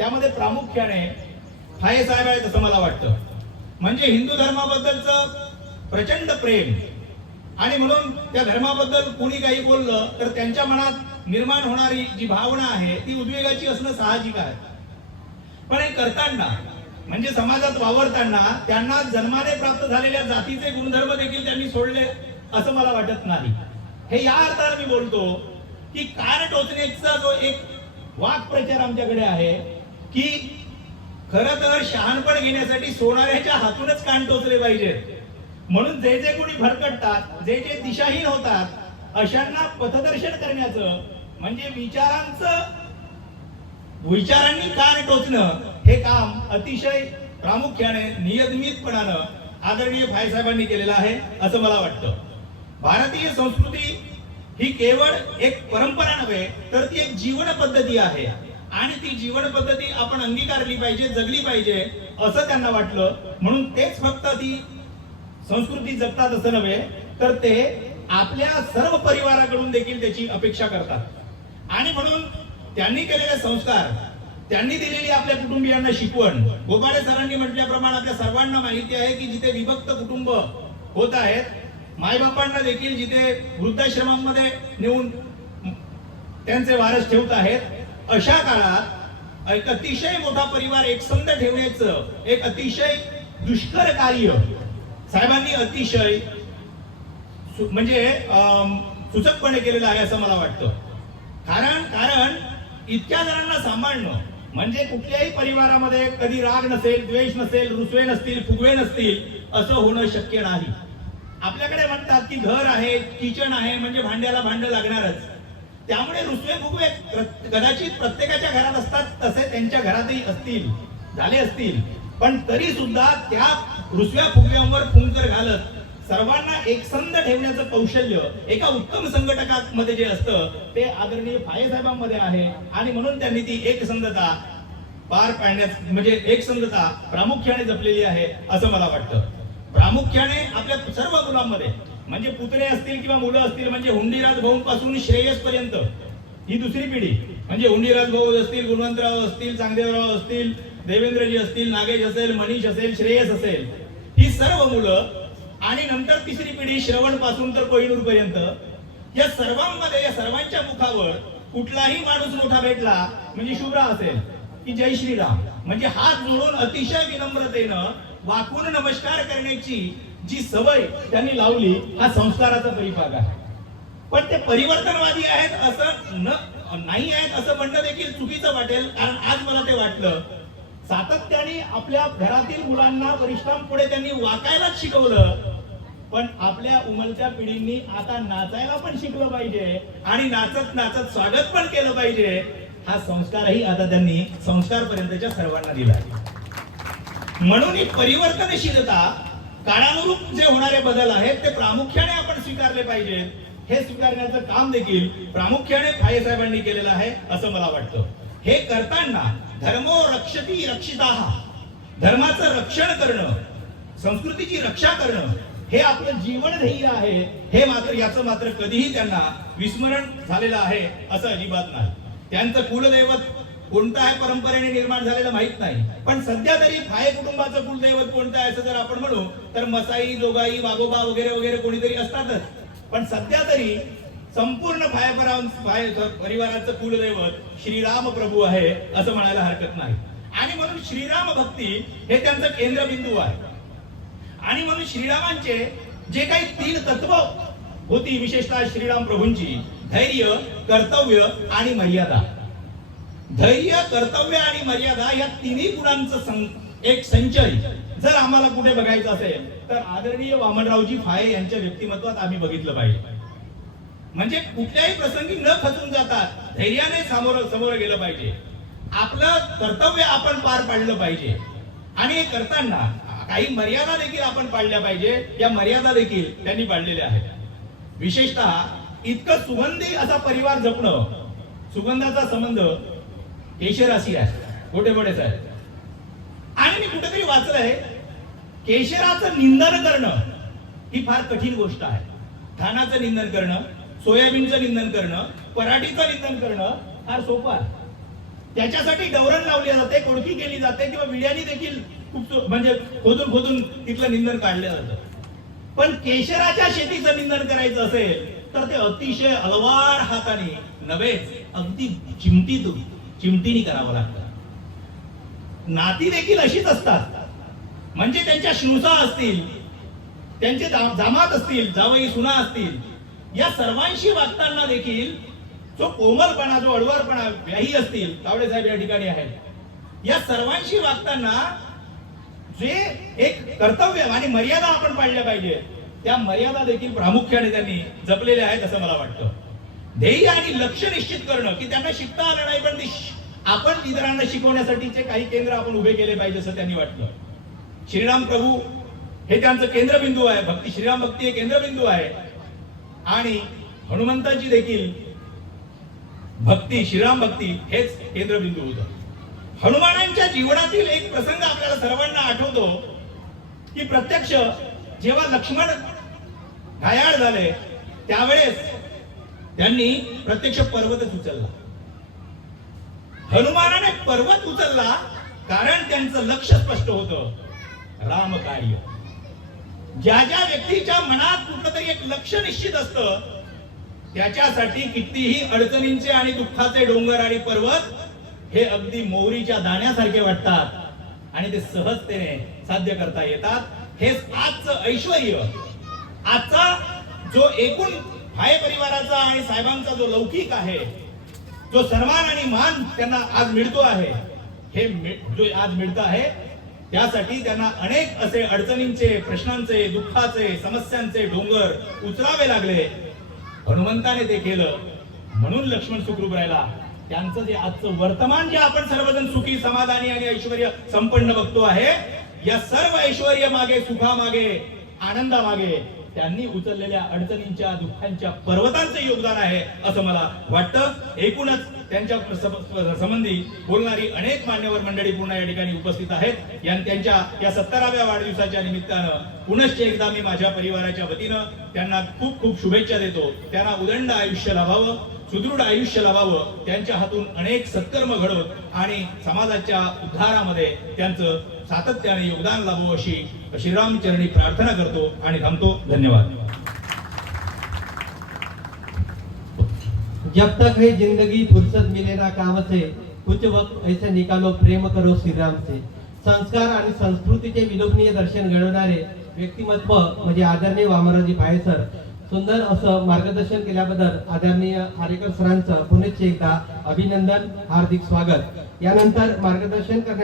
त्यामध्ये प्रामुख्याने फाये साहेब आहेत असं मला वाटतं. म्हणजे हिंदू धर्माबद्दलचं प्रचंड प्रेम आणि म्हणून त्या धर्माबद्दल कोणी काही बोललं तर त्यांच्या मनात निर्माण होणारी जी भावना आहे ती उद्वेगाची असणं साहजिक आहे. पण हे करताना म्हणजे समाजात वावरताना त्यांना जन्माने प्राप्त झालेल्या जातीचे गुणधर्म देखील त्यांनी सोडले असं मला वाटत नाही. हे या अर्थाने मी बोलतो की कार टोचण्याचा जो एक वाक्प्रचार आमच्याकडे आहे की खर तर शहाणपण घेण्यासाठी सोनाऱ्याच्या हातूनच कान टोचले पाहिजेत म्हणून जे जे कोणी भरकटतात जे जे दिशाहीन होतात अशांना पथदर्शन करण्याचं म्हणजे विचारांचं विचारांनी कान टोचणं हे काम अतिशय प्रामुख्याने नियमितपणानं आदरणीय भाईसाहेबांनी केलेलं आहे असं मला वाटतं. भारतीय संस्कृती ही केवळ एक परंपरा नव्हे तर ती एक जीवन पद्धती आहे. आणि ती जीवन पद्धती आपण अंगीकारली पाहिजे जगली पाहिजे असं त्यांना वाटलं. म्हणून तेच फक्त ती संस्कृती जगतात असं नव्हे तर ते आपल्या सर्व परिवाराकडून देखील त्याची अपेक्षा करतात. आणि म्हणून त्यांनी केलेले संस्कार त्यांनी दिलेली आपल्या कुटुंबियांना शिकवण. गोपाळे सरांनी म्हटल्याप्रमाणे आपल्या सर्वांना माहिती आहे की जिथे विभक्त कुटुंब होत आहेत मायबापांना देखील जिथे वृद्धाश्रमांमध्ये नेऊन त्यांचे वारस ठेवत आहेत अशा काळात एक अतिशय मोठा परिवार एकसंध ठेवण्याचं एक अतिशय दुष्कर कार्य. साहेबांनी अतिशय म्हणजे अम, सुचकपणे केलेलं आहे असं मला वाटतं. कारण कारण इतक्या जणांना सांभाळणं म्हणजे कुठल्याही परिवारामध्ये कधी राग नसेल द्वेष नसेल रुसवे नसतील फुगवे नसतील असं होणं शक्य नाही. आपल्याकडे म्हणतात की घर आहे किचन आहे म्हणजे भांड्याला भांड लागणारच. त्यामुळे रुसवे फुगवे प्र- कदाचित प्रत्येकाच्या घरात असतात तसे त्यांच्या घरातही असतील झाले असतील. पण तरी सुद्धा त्या रुसव्या फुगव्यांवर फुंकर घालत सर्वांना एकसंध ठेवण्याचं कौशल्य एका उत्तम संघटकामध्ये जे असतं ते आदरणीय फाये साहेबांमध्ये आहे. आणि म्हणून त्यांनी ती एकसंधता पार पाडण्यास म्हणजे एकसंधता प्रामुख्याने जपलेली आहे असं मला वाटतं. प्रामुख्याने आपल्या सर्व मुलांमध्ये म्हणजे पुतळे असतील किंवा मुलं असतील म्हणजे हुंडीराज भाऊ पासून श्रेयस पर्यंत. ही दुसरी पिढी. म्हणजे हुंडीराज भाऊ असतील गुणवंतराव असतील चांगदेवराव असतील देवेंद्रजी असतील नागेश असेल मनीष असेल श्रेयस असेल. ही सर्व मुलं आणि नंतर तिसरी पिढी श्रवणपासून तर कोहिनूर पर्यंत. या सर्वांमध्ये या सर्वांच्या मुखावर कुठलाही माणूस मोठा भेटला म्हणजे शुभ्रा असेल की जय श्रीराम. म्हणजे हात जोडून अतिशय विनम्रतेनं वाकून नमस्कार करण्याची जी सवय त्यांनी लावली हा संस्काराचा परिभाग आहे. पण ते परिवर्तनवादी आहेत असं न नाही आहेत असं म्हणणं देखील चुकीचं वाटेल. कारण आज मला ते वाटलं सातत्याने आपल्या घरातील मुलांना वरिष्ठांपुढे त्यांनी वाकायलाच शिकवलं. पण आपल्या उमलच्या पिढींनी आता नाचायला पण शिकलं पाहिजे आणि नाचत नाचत स्वागत पण केलं पाहिजे. हा संस्कारही आता त्यांनी संस्कारपर्यंतच्या सर्वांना दिला म्हणून ही परिवर्तनशीलता काळानुरूप जे होणारे बदल आहेत ते प्रामुख्याने आपण स्वीकारले पाहिजेत हे स्वीकारण्याचं काम देखील प्रामुख्याने फाये साहेबांनी केलेलं आहे असं मला वाटतं. हे करताना धर्मो रक्षती रक्षिता. धर्माचं रक्षण करणं संस्कृतीची रक्षा करणं हे आपलं जीवन ध्येय आहे. हे मात्र याचं मात्र कधीही त्यांना विस्मरण झालेलं आहे असं अजिबात नाही. त्यांचं कुलदैवत कोणतं आहे परंपरेने निर्माण झालेलं माहीत नाही. पण सध्या तरी फाय कुटुंबाचं कुलदैवत कोणतं आहे असं जर आपण म्हणू तर मसाई जोगाई वागोबा वगैरे वगैरे कोणीतरी असतातच. पण सध्या तरी संपूर्ण फाय परिवाराचं कुलदैवत श्रीराम प्रभू आहे असं म्हणायला हरकत नाही. आणि म्हणून श्रीराम भक्ती हे त्यांचं केंद्रबिंदू आहे. आणि म्हणून श्रीरामांचे जे काही तीन तत्व होती विशेषतः श्रीराम प्रभूंची धैर्य कर्तव्य आणि मर्यादा. धैर्य कर्तव्य आणि मर्यादा या तिन्ही गुणांचं सं- एक संचय. जर आम्हाला कुठे बघायचं असेल तर आदरणीय वामनरावजी फाये यांच्या व्यक्तिमत्वात आम्ही बघितलं पाहिजे. म्हणजे कुठल्याही प्रसंगी न खचून जातात धैर्याने समोर समोर गेलं पाहिजे. आपलं कर्तव्य आपण पार पाडलं पाहिजे. आणि हे करताना काही मर्यादा देखील आपण पाळल्या पाहिजे. या मर्यादा देखील त्यांनी पाळलेल्या आहेत. विशेषतः इतकं सुगंधी असा परिवार जपणं सुगंधाचा संबंध केशरासी आहे. मोठे मोठेच साहेब. आणि मी कुठेतरी वाचलंय केशराचं निंदन करणं ही फार कठीण गोष्ट आहे. धानाचं निंदन करणं सोयाबीनचं निंदन करणं पराठीचं निंदन करणं फार सोपं आहे. त्याच्यासाठी डवरण लावली जाते कोडकी केली जाते किंवा विड्यानी देखील खूप म्हणजे खोदून खोदून तिथलं निंदन काढलं जातं. पण केशराच्या शेतीचं निंदन करायचं असेल तर ते अतिशय अलवार हाताने नव्हेच अगदी चिमटीतून चिमटीने करावं लागतं. नाती देखील अशीच असतात. म्हणजे त्यांच्या शिवसा असतील त्यांचे जा- जामात असतील जावई सुना असतील या सर्वांशी वागताना देखील जो कोमलपणा जो अडवरपणा व्याही असतील तावडे साहेब या ठिकाणी आहेत. या सर्वांशी वागताना जे एक कर्तव्य आणि मर्यादा आपण पाळल्या पाहिजे त्या मर्यादा देखील प्रामुख्याने त्यांनी जपलेल्या आहेत असं मला वाटतं. ध्येय आणि लक्ष निश्चित करणं की त्यांना शिकता आलं नाही पण आपण इतरांना शिकवण्यासाठीचे काही केंद्र आपण उभे केले पाहिजे असं त्यांनी वाटलं. श्रीराम प्रभू हे त्यांचं केंद्रबिंदू आहे भक्ती श्रीराम भक्ती हे केंद्रबिंदू आहे. आणि हनुमंताची देखील भक्ती श्रीराम भक्ती हेच केंद्रबिंदू होतं. हनुमानांच्या जीवनातील एक प्रसंग आपल्याला सर्वांना आठवतो की प्रत्यक्ष जेव्हा लक्ष्मण घायाळ झाले त्यावेळेस त्यांनी प्रत्यक्ष पर्वतच उचलला. हनुमानाने पर्वत उचलला कारण त्यांचं लक्ष स्पष्ट होत. राम कार्य. ज्या ज्या व्यक्तीच्या मनात कुठलं तरी एक लक्ष निश्चित असतं त्याच्यासाठी कितीही अडचणींचे आणि दुःखाचे डोंगर आणि पर्वत हे अगदी मोहरीच्या दाण्यासारखे वाटतात आणि ते सहजतेने साध्य करता येतात. हेच आजचं ऐश्वर आजचा जो एकूण ठाये परिवाराचा आणि साहेबांचा जो लौकिक आहे जो सन्मान आणि मान त्यांना आज मिळतो आहे हे जो आज मिळत आहे त्यासाठी त्यांना अनेक असे अडचणींचे प्रश्नांचे दुःखाचे समस्यांचे डोंगर उचलावे लागले. हनुमंताने ते केलं. म्हणून लक्ष्मण सुखरूप राहिला. त्यांचं जे आजचं वर्तमान जे आपण सर्वजण सुखी समाधानी आणि ऐश्वर संपन्न बघतो आहे या सर्व ऐश्वर मागे सुखामागे आनंदामागे त्यांनी उचललेल्या अडचणींच्या दुःखांच्या पर्वतांचं योगदान आहे असं मला वाटतं. एकूणच त्यांच्या संबंधी बोलणारी अनेक मान्यवर मंडळी पूर्ण या ठिकाणी उपस्थित आहेत. या त्यांच्या या सत्तराव्या वाढदिवसाच्या निमित्तानं पुनश्च एकदा मी माझ्या परिवाराच्या वतीनं त्यांना खूप खूप शुभेच्छा देतो. त्यांना उदंड आयुष्य लाभावं सुदृढ आयुष्य लाभावं त्यांच्या हातून अनेक सत्कर्म घडवत आणि समाजाच्या उद्धारामध्ये त्यांचं सातत्याने योगदान लाभो अशी श्रीरामचरणी प्रार्थना करतो आणि थांबतो. धन्यवाद. जब तक है जिंदगी फुर्सत मिलेना काम से कुछ वक्त ऐसे निकालो प्रेम करो श्रीराम से। संस्कार आणि संस्कृतीचे विलोभनीय दर्शन घडवणारे व्यक्तिमत्व म्हणजे आदरणीय वामराजी भायसर सुंदर असं मार्गदर्शन केल्याबद्दल आदरणीय आरेकर सरांचं पुनश्च एकदा अभिनंदन हार्दिक स्वागत. यानंतर मार्गदर्शन करण्या